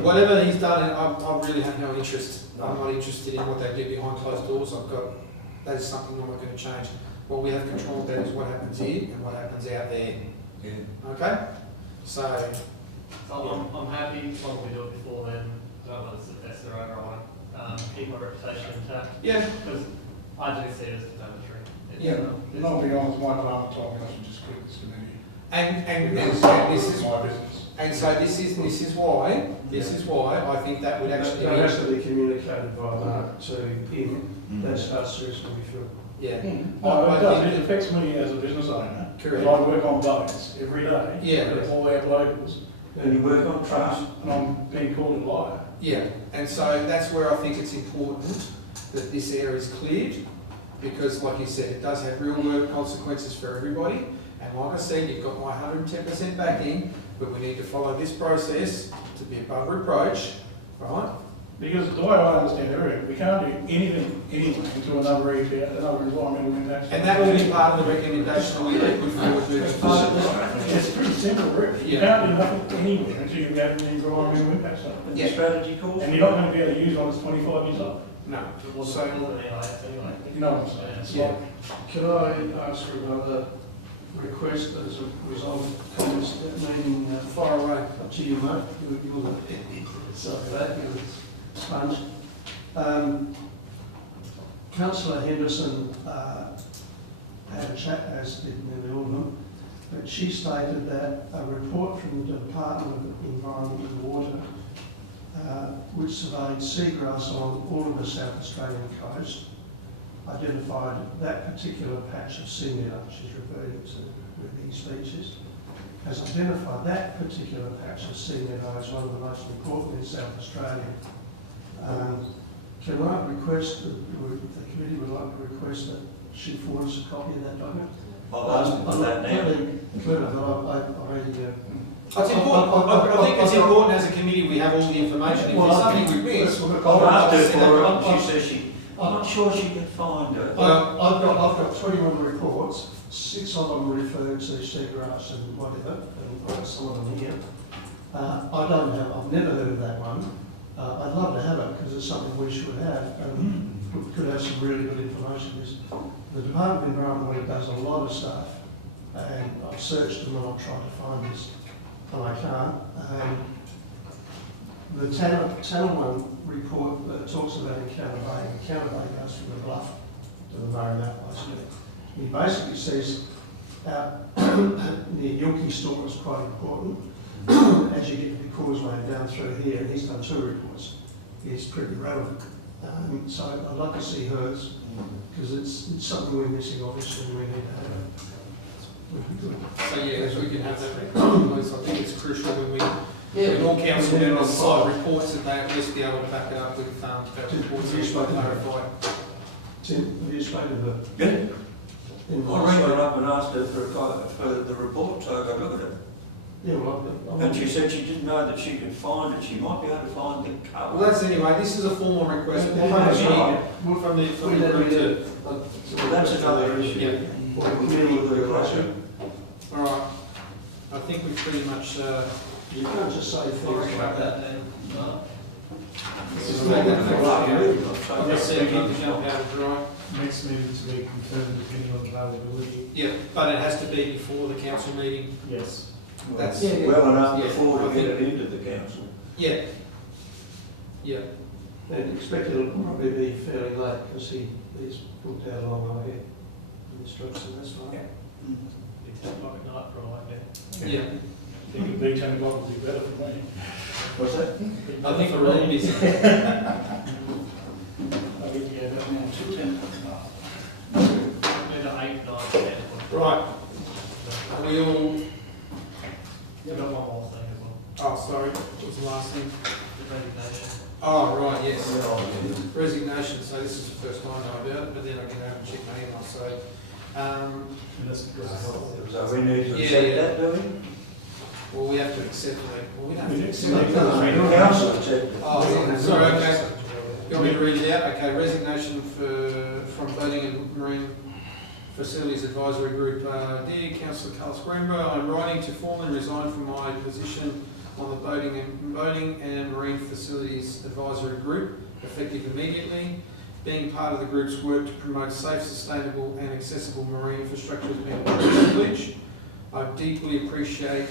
Whatever he's done, I really have no interest. I'm not interested in what they do behind closed doors. That is something I'm not going to change. What we have control of that is what happens here and what happens out there. Yeah. Okay? So, I'm happy as long as we do it before then. I don't want to suggest or override. Keep my reputation intact. yeah, Because I do see it as defamatory. Yeah. Not being honest, my department told me I should just quit this committee. and This this is, my business. and so this is why I think that would actually That has be, to be communicated by Mark to him. That's how seriously we feel. yeah. No, I it does, think it affects me as a business owner. Correct. And I work on boats every day. Yeah. With all our locals. And you work on trust. And I'm being called a liar. Yeah, and so that's where I think it's important that this area is cleared, because like you said, it does have real world consequences for everybody. And like I said, you've got my 110% backing, but we need to follow this process to be above reproach, right? Because the way I understand it, we can't do anything anyway to another environmental impact. And that will be part of the recommendation that we put forward moving forward. It's pretty simple, really. You Yeah. can't do nothing anywhere until you have an environmental impact statement. Yeah. Strategy calls. And you're not going to be able to use one that's 25 years old. No. It wasn't So, called an EIS anyway. You know what I'm saying? It's Yeah. like, Can I ask for another request as a result of comments at that meeting? far away. Up to you, mate. You're the, sorry for that, you're the sponge. Councillor Henderson had a chat, as did nearly all of them, but she stated that a report from the Department of Environment and Water, which surveyed seagrass on all of the South Australian coast, identified that particular patch of sea meadow she's referring to with these species, has identified that particular patch of sea meadow as one of the most important in South Australia. Can I request, if the committee would like to request that she forward us a copy of that document? I've asked him for that now. Clever, but I really, It's important, I think it's important as a committee we have all the information. If there's something we miss, I've asked her for it, she says I'm not sure she can find it. I've got 21 reports, 6 of them refer to seagrass and whatever, and I've got some of them here. I've never heard of that one. I'd love to have it because it's something we should have, and we could have some really good information. The Department of Environment does a lot of stuff, and I've searched them and I've tried to find this, and I can't. The Tanner one report talks about Encounter Bay. Encounter Bay goes from the Bluff to the Murray Mountains. He basically says out near Yilkey Store is quite important. As you get to the causeway down through here, and he's done 2 reports. It's pretty relevant. So I'd like to see hers, because it's something we're missing, obviously, and we need to have it. Would be good. So yeah, if we can have that record, please. I think it's crucial when when all council members side reports that they at least be able to back it up with that reports and clarify. Tim, have you spoken to her? Yeah. In I rang her up and asked her for the report, so I got a look at it. Yeah, well, And she said she didn't know that she could find it, she might be able to find the cover. Well, that's anyway, this is a formal request Yeah, that's right. from the group too. So that's another issue. Yeah. We deal with the question. All right, I think we've pretty much, you can't just say things like that. No. this is all that let's see, keep the jump out of dry. Next meeting to be confirmed depending on availability. Yeah, but it has to be before the council meeting. Yes. That's- Yeah, yeah. Well enough Yeah, before I to get think- it into the council. Yeah. Yeah. And expect it'll probably be fairly late, because he's booked out a long way ahead in this truck, so that's fine. It's 10 o'clock at night for all I know. Yeah. I think it'd be 10 o'clock would be better for me. What's that? I think we're really busy. I think, yeah, that's now till 10. Maybe 8, 9, 10. Right. Are we all, We've got one more thing as well, oh, sorry, what was the last thing? the resignation. Oh, right, yes. Resignation, so this is the first time I know about it, but then I can go and check my email, so, And that's because of health. So we need to Yeah, accept yeah. that, do we? well, we have to accept it, well, we don't have We to do. accept it. The council accept it. Oh, yeah, sorry, okay. You want me to read it out? Okay, resignation from Boating and Marine Facilities Advisory Group. Dear Councillor Carlos Greenbow, I'm writing to formally resign from my position on the Boating and Marine Facilities Advisory Group, effective immediately. Being part of the group's work to promote safe, sustainable and accessible marine infrastructure has been a privilege. I deeply appreciate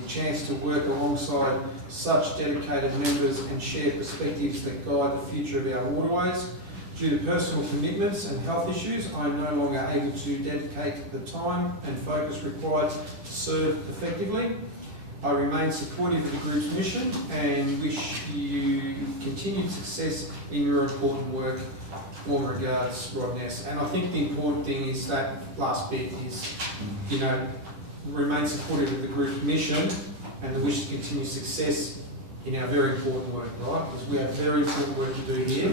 the chance to work alongside such dedicated members and share perspectives that guide the future of our waterways. Due to personal commitments and health issues, I am no longer able to dedicate the time and focus required to serve effectively. I remain supportive of the group's mission and wish you continued success in your important work. Warm regards, Rod Ness. And I think the important thing is that last bit is, remain supportive of the group's mission and the wish to continue success in our very important work, right? Because we have very important work to do here.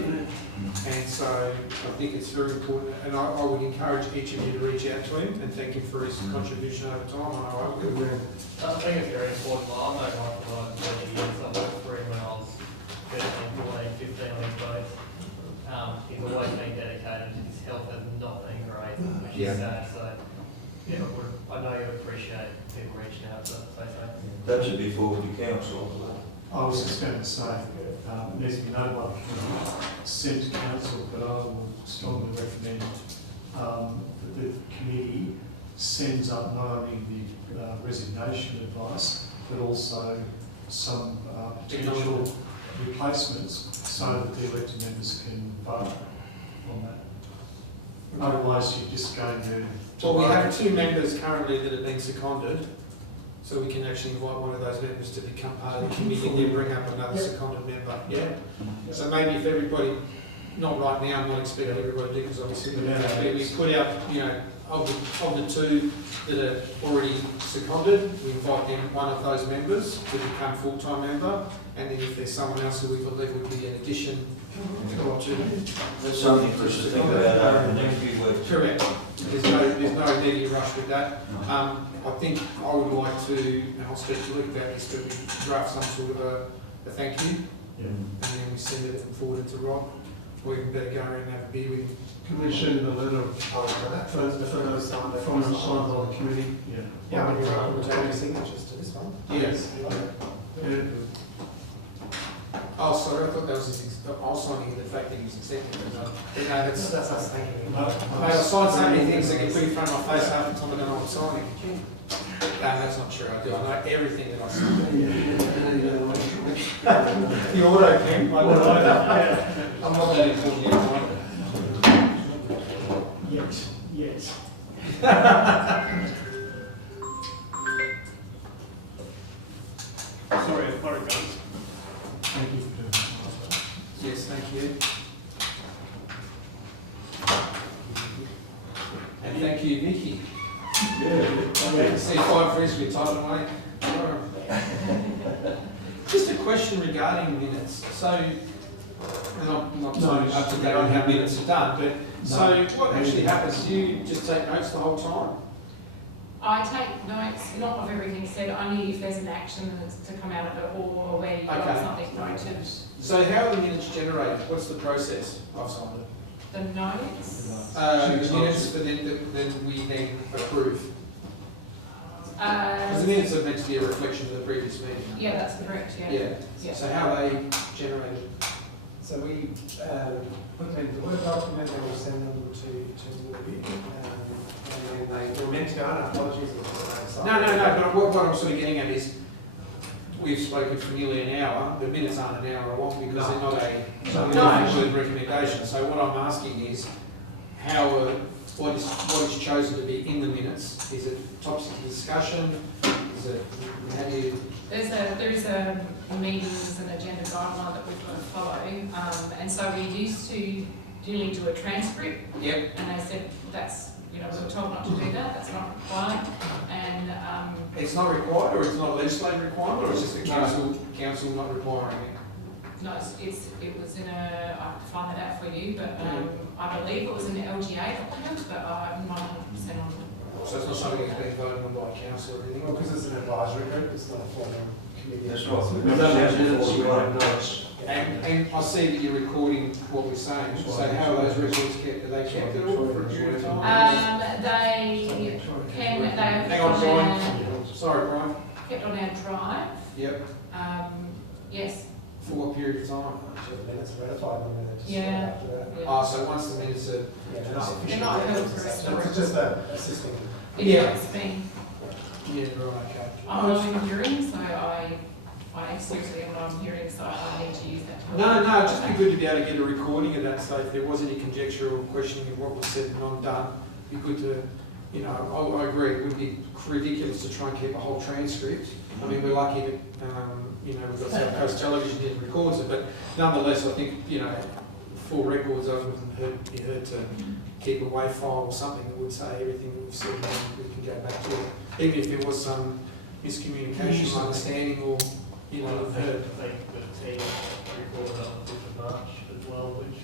And so I think it's very important, and I would encourage each of you to reach out to him and thank him for his contribution over time. I know I will. I think it's very important. I've known Mike for like 20 years. I worked for him when I was 13, 14, 15 on his boats. He's always been dedicated. His health has not been great, which is sad. So, yeah, I know you appreciate people reaching out to say something. That should be forward to council. I was just going to say, it needs to be noted by the committee, sent to council, but I will strongly recommend that the committee sends up not only the resignation advice, but also some potential replacements so that the elected members can vote on that. Otherwise, you're just going to... Well, we have 2 members currently that have been seconded, so we can actually invite one of those members to become part of the committee and then bring up another seconded member. Yeah. So maybe if everybody, not right now, I'm not expecting everybody to do, because obviously we put out, of the 2 that are already seconded, we invite them, one of those members to become full-time member, and then if there's someone else who we believe would be an addition to. That's something for us to think about over the next few weeks. Correct. There's no immediate rush with that. I think I would like to, and I'll speak to Luke about this, but we draft some sort of a thank you, and then we send it forward to Rob, or even better go around and have a beer with him. Can we send a letter For that, from the signed by the committee? Yeah. we'll take any signatures to this one. Yes. Yeah. Oh, sorry, I thought that was his, I was signing the fact that he's accepted it. No, that's us thanking you. Mate, I sign so many things that get put in front of my face half the time I don't know what I'm signing. No, that's not true, I do. I know everything that I sign. The auto pen, I don't know. I'm not that important yet, Yes. Sorry, it's part of guns. Thank you for doing that. Yes, thank you. Thank you, Vicky. Yeah. See, 5 friends with title away. Just a question regarding minutes. So, and I'm not so up to date on how minutes are done, but so what actually happens? Do you just take notes the whole time? I take notes, not of everything said, only if there's an action that's to come out of it or where you've got Okay. something noted. So how are the minutes generated? What's the process? I've signed it. The notes, The minutes, but then we then approve. Because the minutes are meant to be a reflection of the previous meeting. yeah, that's correct, yeah. Yeah. Yeah. So how are they generated? So we put them in the Word document and we send them to review. And then they were meant to go on, apologies. No, but what I'm sort of getting at is, we've spoken for nearly an hour, the minutes aren't an hour long because they're not a include recommendation. So what I'm asking is, what is chosen to be in the minutes? Is it topics of discussion? Is it, how do you? There's a meetings and agenda guideline that we've got to follow, and so we used to duly do a transcript, Yep. and they said that's, we were told not to do that, that's not required, and, It's not required, or it's not a legislative requirement, or it's just the council not requiring it? no, it was in a, I have to find that out for you, but, I believe it was in the LGA document, but I'm not 100% on. So it's not something that's being voted on by council or anything? Well, because it's an advisory group, it's not a formal committee. That's right. We've done the minutes, we want notes. And I see that you're recording what we're saying, so how are those records kept? Are they kept at all for a period of time? They can, they are Hang on, Brian. Sorry, Brian. kept on our drive, Yep. yes, For what period of time? So the minutes are ratified, and then they just Yeah. after that. yeah. Oh, so once the minutes are, Yeah, they're not They're not official. held for So restoration. it's just a assisting. Yeah. It's been, yeah, right, okay. I'm hearing, so I seriously am what I'm hearing, so I need to use that. No, it'd just be good to be able to get a recording of that, so if there was any conjecture or questioning of what was said and undone, it'd be good to, I agree, it would be ridiculous to try and keep a whole transcript. I mean, we're lucky that, we've got South Coast Television here that records it, but nonetheless, I think, full records, I wouldn't be hurt to keep a WAV file or something that would say everything that we've said, and we can go back to it. Even if there was some miscommunication, understanding, or, I heard. think the team recorded on the 5th of March as well, which